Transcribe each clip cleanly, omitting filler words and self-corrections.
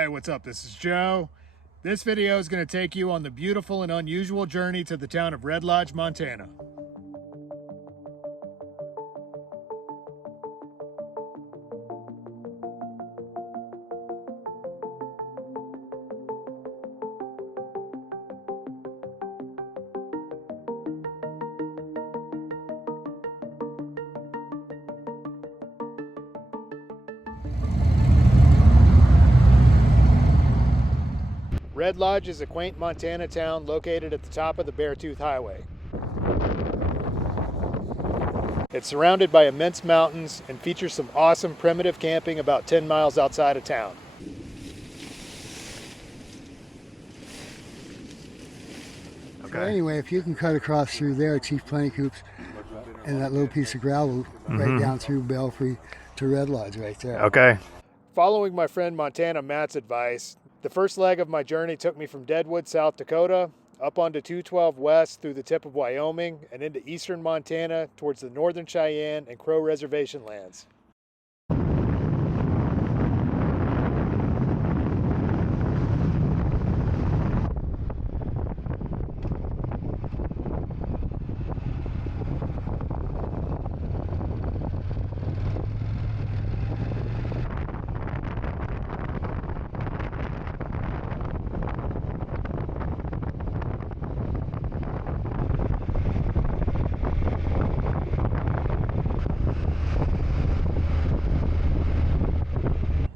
Hey, what's up? This is Joe. This video is going to take you on the beautiful and unusual journey to the town of Red Lodge, Montana. Red Lodge is a quaint Montana town located at the top of the Beartooth Highway. It's surrounded by immense mountains and features some awesome primitive camping about 10 miles outside of town. Okay. So anyway, if you can cut across through there, Chief Plenty Coops, and that little piece of gravel right down through Belfry to Red Lodge right there. Okay. Following my friend Montana Matt's advice, the first leg of my journey took me from Deadwood, South Dakota, up onto 212 west through the tip of Wyoming and into eastern Montana towards the northern Cheyenne and Crow reservation lands.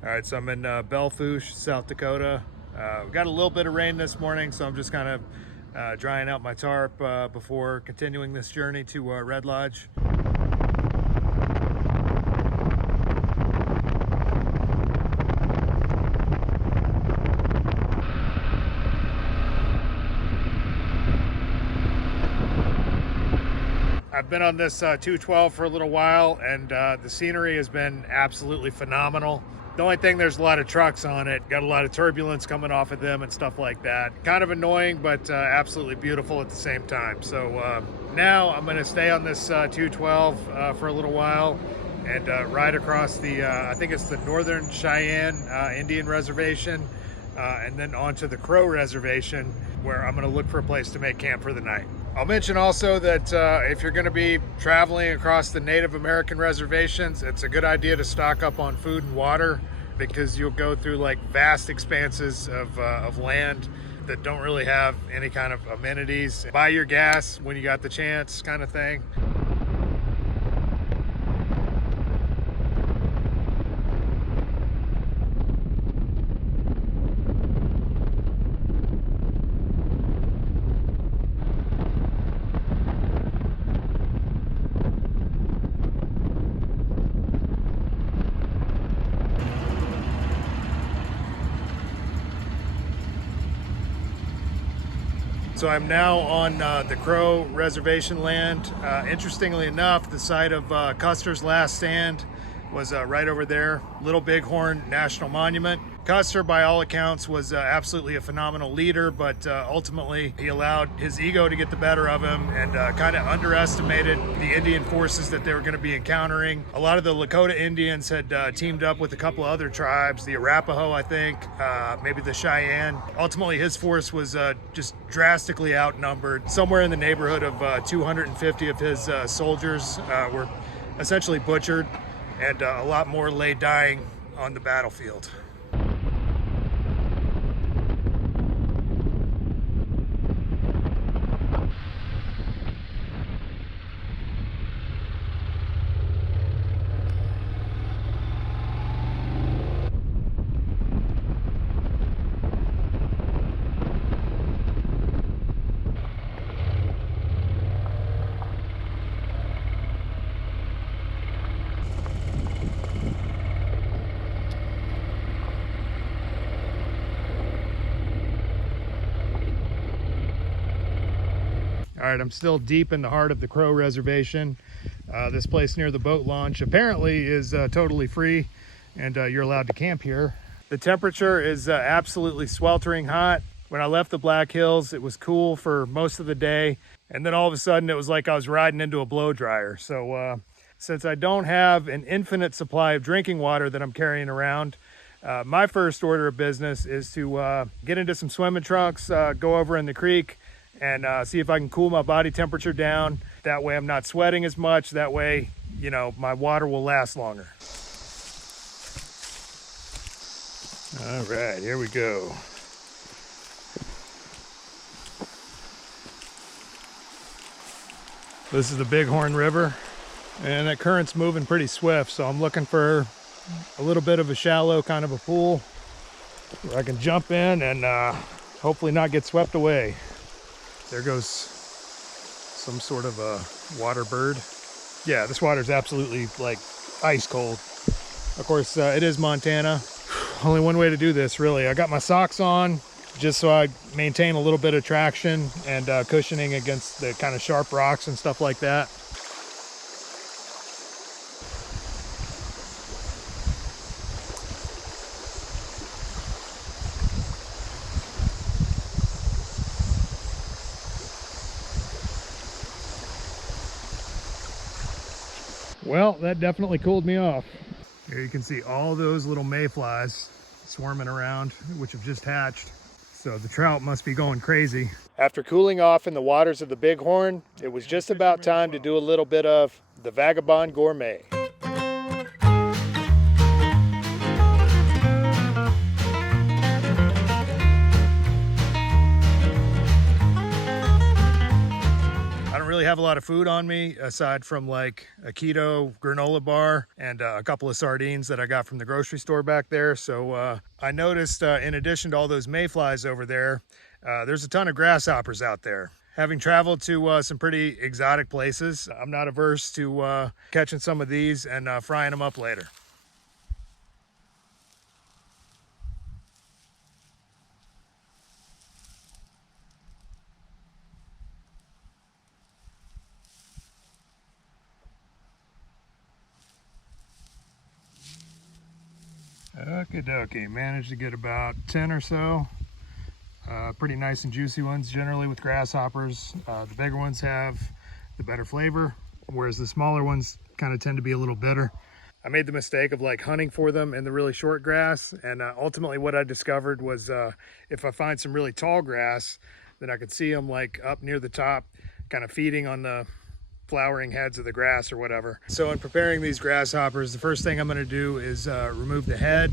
All right, so I'm in Belfouche, South Dakota. We got a little bit of rain this morning, so I'm just kind of drying out my tarp before continuing this journey to Red Lodge. I've been on this 212 for a little while, and the scenery has been absolutely phenomenal. The only thing, there's a lot of trucks on it, got a lot of turbulence coming off of them and stuff like that. Kind of annoying, but absolutely beautiful at the same time. So now I'm going to stay on this 212 for a little while and ride across the, I think it's the Northern Cheyenne Indian Reservation, and then onto the Crow Reservation, where I'm going to look for a place to make camp for the night. I'll mention also that if you're going to be traveling across the Native American reservations, it's a good idea to stock up on food and water, because you'll go through like vast expanses of land that don't really have any kind of amenities. Buy your gas when you got the chance, kind of thing. So I'm now on the Crow reservation land. Interestingly enough, the site of Custer's last stand was right over there, Little Bighorn National Monument. Custer, by all accounts, was absolutely a phenomenal leader, but ultimately he allowed his ego to get the better of him and kind of underestimated the Indian forces that they were going to be encountering. A lot of the Lakota Indians had teamed up with a couple other tribes, the Arapaho, I think, maybe the Cheyenne. Ultimately, his force was just drastically outnumbered. Somewhere in the neighborhood of 250 of his soldiers were essentially butchered, and a lot more lay dying on the battlefield. All right, I'm still deep in the heart of the Crow Reservation. This place near the boat launch apparently is totally free, and you're allowed to camp here. The temperature is absolutely sweltering hot. When I left the Black Hills, it was cool for most of the day, and then all of a sudden it was like I was riding into a blow dryer. So since I don't have an infinite supply of drinking water that I'm carrying around, My first order of business is to get into some swimming trunks, go over in the creek, and see if I can cool my body temperature down. That way I'm not sweating as much. That way, you know, my water will last longer. All right, here we go. This is the Bighorn River, and that current's moving pretty swift, so I'm looking for a little bit of a shallow kind of a pool where I can jump in and hopefully not get swept away. There goes some sort of a water bird. Yeah, this water's absolutely like ice cold. Of course, it is Montana. Only one way to do this, really. I got my socks on just so I maintain a little bit of traction and cushioning against the kind of sharp rocks and stuff like that. Well, that definitely cooled me off. Here you can see all those little mayflies swarming around, which have just hatched. So the trout must be going crazy. After cooling off in the waters of the Bighorn, it was just about time to do a little bit of the Vagabond Gourmet. I don't really have a lot of food on me aside from like a keto granola bar and a couple of sardines that I got from the grocery store back there. So I noticed in addition to all those mayflies over there, there's a ton of grasshoppers out there. Having traveled to some pretty exotic places, I'm not averse to catching some of these and frying them up later. Okie dokie, managed to get about 10 or so. Pretty nice and juicy ones generally with grasshoppers. The bigger ones have the better flavor, whereas the smaller ones kind of tend to be a little bitter. I made the mistake of like hunting for them in the really short grass, and ultimately what I discovered was if I find some really tall grass, then I could see them like up near the top, kind of feeding on the flowering heads of the grass or whatever. So in preparing these grasshoppers, the first thing I'm going to do is remove the head,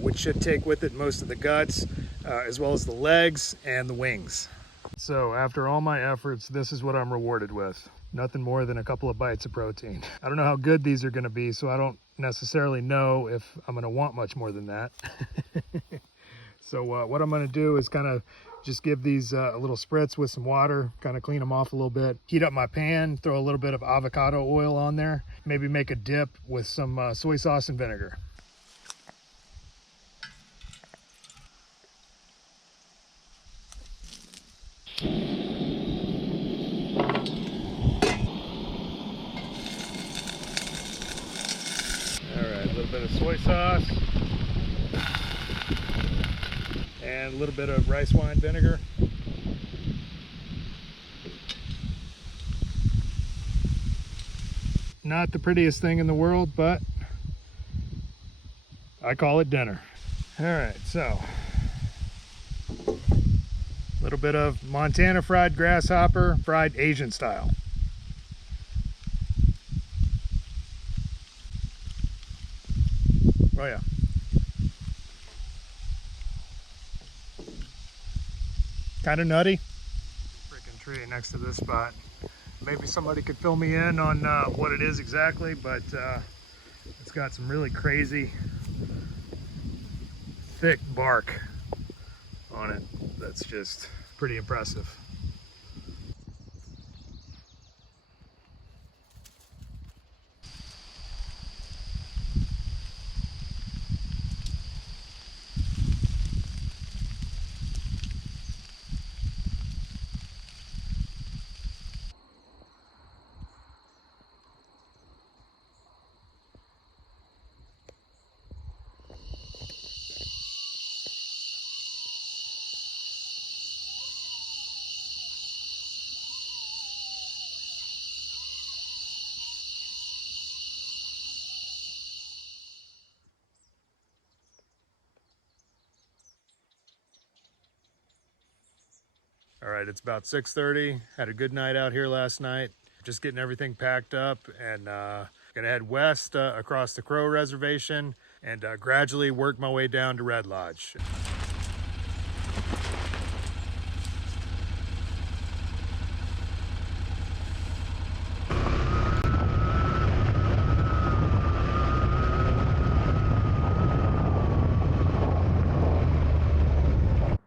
which should take with it most of the guts, as well as the legs and the wings. So after all my efforts, this is what I'm rewarded with. Nothing more than a couple of bites of protein. I don't know how good these are going to be, so I don't necessarily know if I'm going to want much more than that. So what I'm going to do is kind of just give these a little spritz with some water, kind of clean them off a little bit. Heat up my pan, throw a little bit of avocado oil on there, maybe make a dip with some soy sauce and vinegar. All right, a little bit of soy sauce. And a little bit of rice wine vinegar. Not the prettiest thing in the world, but I call it dinner. All right, so a little bit of Montana fried grasshopper, fried Asian style. Oh yeah. Kind of nutty. Freaking tree next to this spot. Maybe somebody could fill me in on what it is exactly, but it's got some really crazy thick bark on it. That's just pretty impressive. All right, it's about 6:30. Had a good night out here last night. Just getting everything packed up and gonna head west across the Crow Reservation and gradually work my way down to Red Lodge.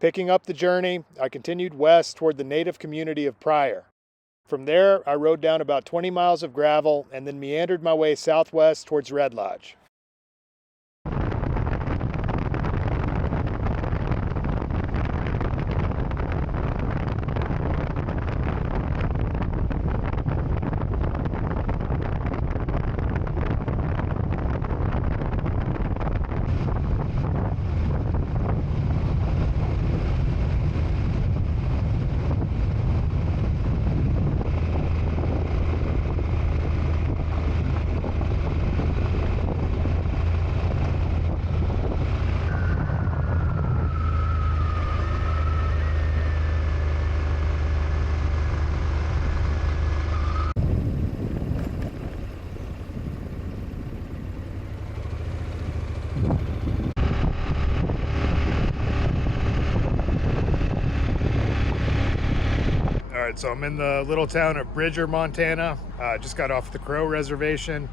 Picking up the journey, I continued west toward the native community of Pryor. From there, I rode down about 20 miles of gravel and then meandered my way southwest towards Red Lodge. All right, so I'm in the little town of Bridger, Montana. Just got off the Crow Reservation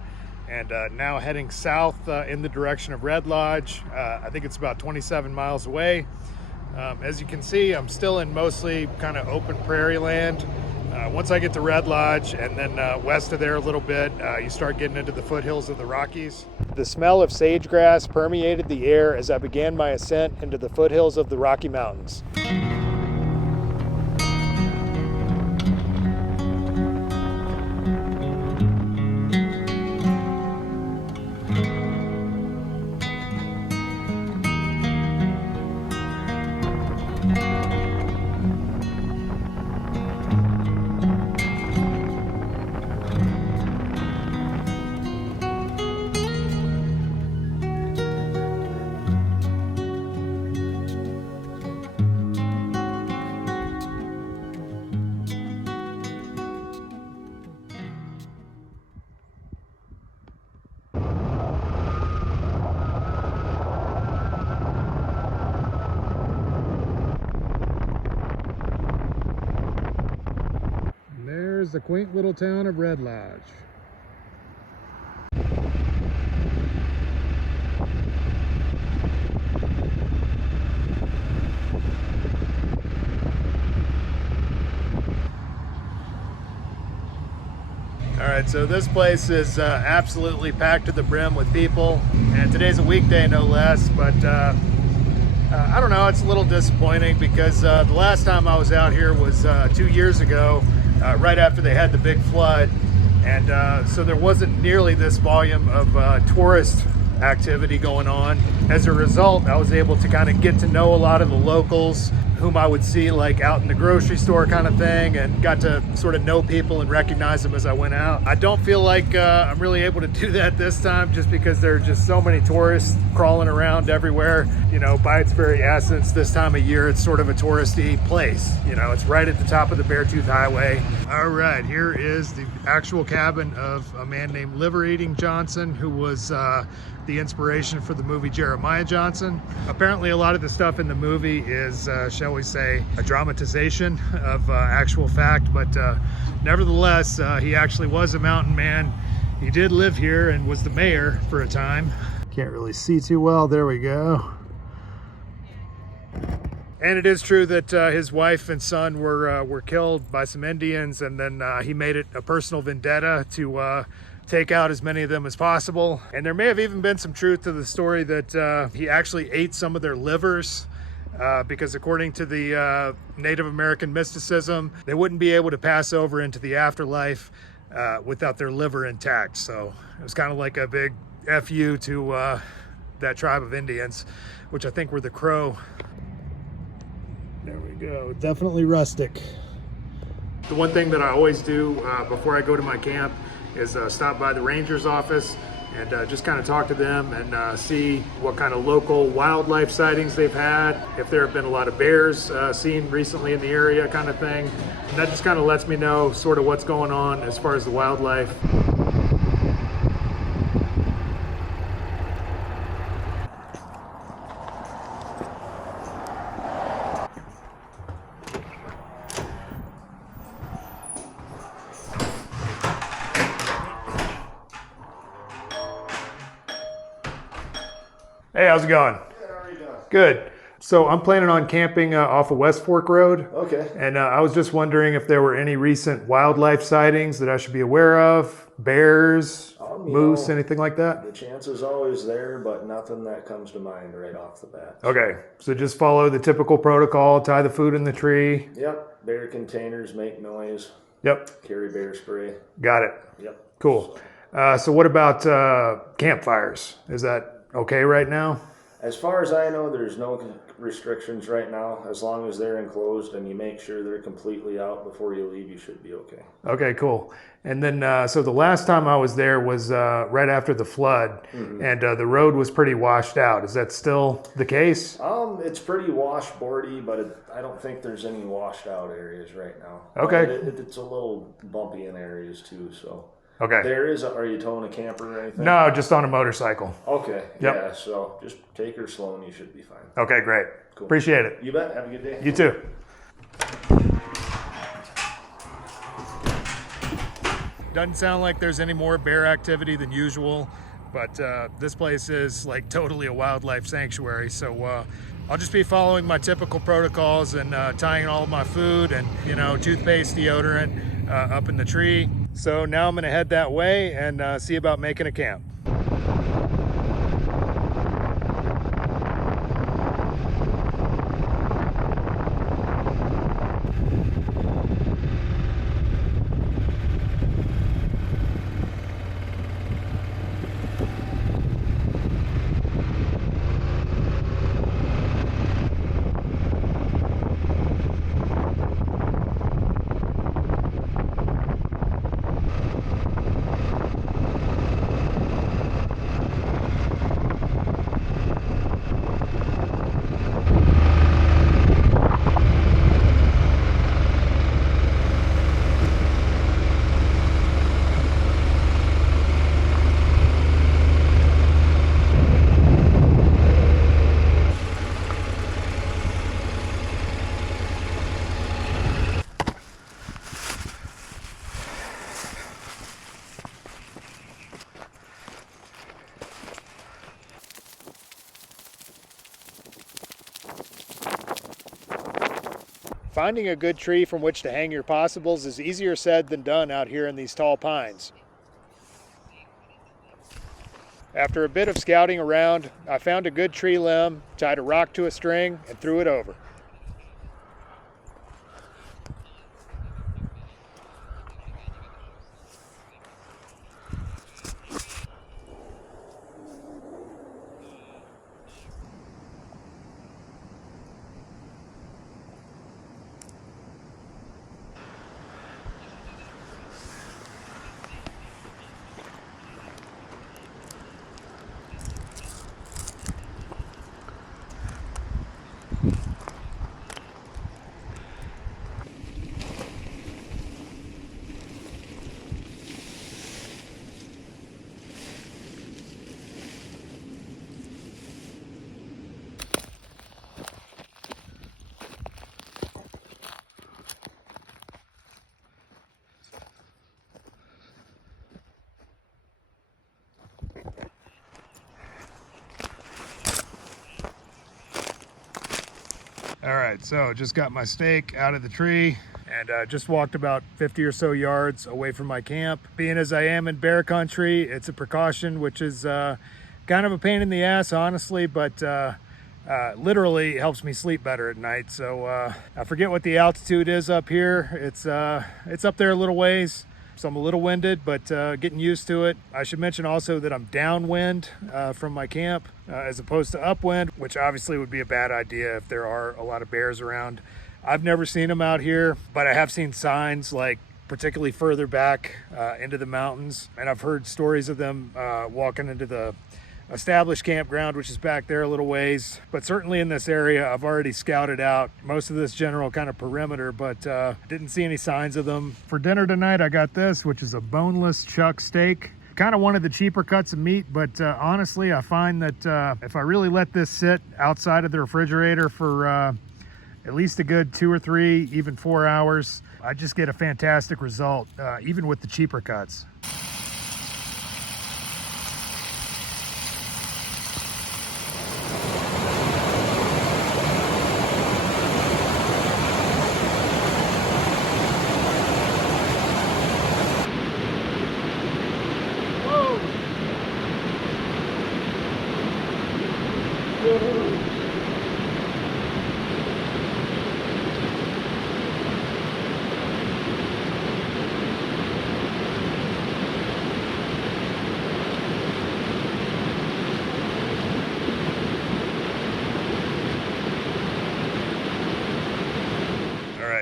and now heading south in the direction of Red Lodge. I think it's about 27 miles away. As you can see, I'm still in mostly kind of open prairie land. Once I get to Red Lodge and then west of there a little bit, you start getting into the foothills of the Rockies. The smell of sage-grass permeated the air as I began my ascent into the foothills of the Rocky Mountains. There's the quaint little town of Red Lodge. All right, so this place is absolutely packed to the brim with people, and today's a weekday no less, but I don't know, it's a little disappointing because the last time I was out here was 2 years ago, right after they had the big flood, and so there wasn't nearly this volume of tourist activity going on. As a result, I was able to kind of get to know a lot of the locals whom I would see like out in the grocery store kind of thing, and got to sort of know people and recognize them as I went out. I don't feel like I'm really able to do that this time, just because there are just so many tourists crawling around everywhere. You know, by its very essence, this time of year, it's sort of a touristy place. You know, it's right at the top of the Beartooth Highway. All right, here is the actual cabin of a man named Liver Eating Johnson, who was the inspiration for the movie Jeremiah Johnson. Apparently a lot of the stuff in the movie is, shall we say, a dramatization of actual fact, but nevertheless, he actually was a mountain man. He did live here and was the mayor for a time. Can't really see too well. There we go. And it is true that his wife and son were killed by some Indians, and then he made it a personal vendetta to take out as many of them as possible. And there may have even been some truth to the story that he actually ate some of their livers, because according to the Native American mysticism, they wouldn't be able to pass over into the afterlife without their liver intact. So it was kind of like a big FU to that tribe of Indians, which I think were the Crow. There we go, definitely rustic. The one thing that I always do before I go to my camp is stop by the ranger's office and just kind of talk to them and see what kind of local wildlife sightings they've had, if there have been a lot of bears seen recently in the area, kind of thing. And that just kind of lets me know sort of what's going on as far as the wildlife. Hey, how's it going? Good, how are you doing? Good. So I'm planning on camping off of West Fork Road. Okay. And I was just wondering if there were any recent wildlife sightings that I should be aware of, bears, moose, anything like that? The chance is always there, but nothing that comes to mind right off the bat. Okay, so just follow the typical protocol, tie the food in the tree. Yep, bear containers make noise. Yep, Carry bear spray. got it. Yep. Cool. So what about campfires? Is that okay right now? As far as I know, there's no restrictions right now. As long as they're enclosed and you make sure they're completely out before you leave, you should be okay. Okay, cool. And then, so the last time I was there was right after the flood, and the road was pretty washed out. Is that still the case? It's pretty washboardy, but I don't think there's any washed out areas right now. Okay. It's a little bumpy in areas too, so. Okay. Are you towing a camper or anything? No, just on a motorcycle. Okay. Yep. Yeah, so just take her slow and you should be fine. Okay, great. Cool. Appreciate it. You bet. Have a good day. You too. Doesn't sound like there's any more bear activity than usual, but this place is like totally a wildlife sanctuary. So I'll just be following my typical protocols and tying all of my food and, toothpaste, deodorant up in the tree. So now I'm gonna head that way and see about making a camp. Finding a good tree from which to hang your possibles is easier said than done out here in these tall pines. After a bit of scouting around, I found a good tree limb, tied a rock to a string, and threw it over. All right, so just got my stake out of the tree and just walked about 50 or so yards away from my camp. Being as I am in bear country, it's a precaution, which is kind of a pain in the ass, honestly, but literally helps me sleep better at night. So I forget what the altitude is up here. It's up there a little ways. So I'm a little winded, but getting used to it. I should mention also that I'm downwind from my camp as opposed to upwind, which obviously would be a bad idea if there are a lot of bears around. I've never seen them out here, but I have seen signs like particularly further back into the mountains. And I've heard stories of them walking into the established campground, which is back there a little ways. But certainly in this area, I've already scouted out most of this general kind of perimeter, but didn't see any signs of them. For dinner tonight, I got this, which is a boneless chuck steak. Kind of one of the cheaper cuts of meat, but honestly, I find that if I really let this sit outside of the refrigerator for at least a good 2 or 3, even 4 hours, I just get a fantastic result, even with the cheaper cuts.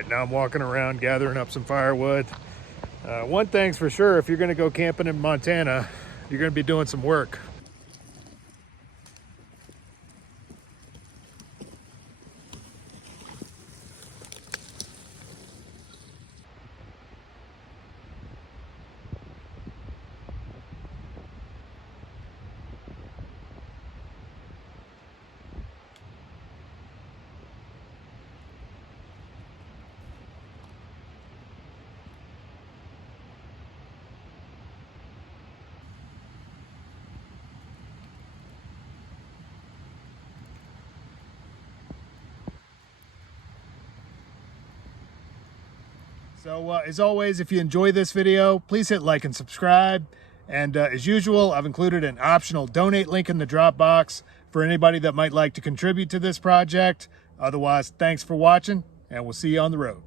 Now I'm walking around gathering up some firewood. One thing's for sure, if you're going to go camping in Montana, you're going to be doing some work. So as always, if you enjoy this video, please hit like and subscribe. And as usual, I've included an optional donate link in the drop box for anybody that might like to contribute to this project. Otherwise, thanks for watching, and we'll see you on the road.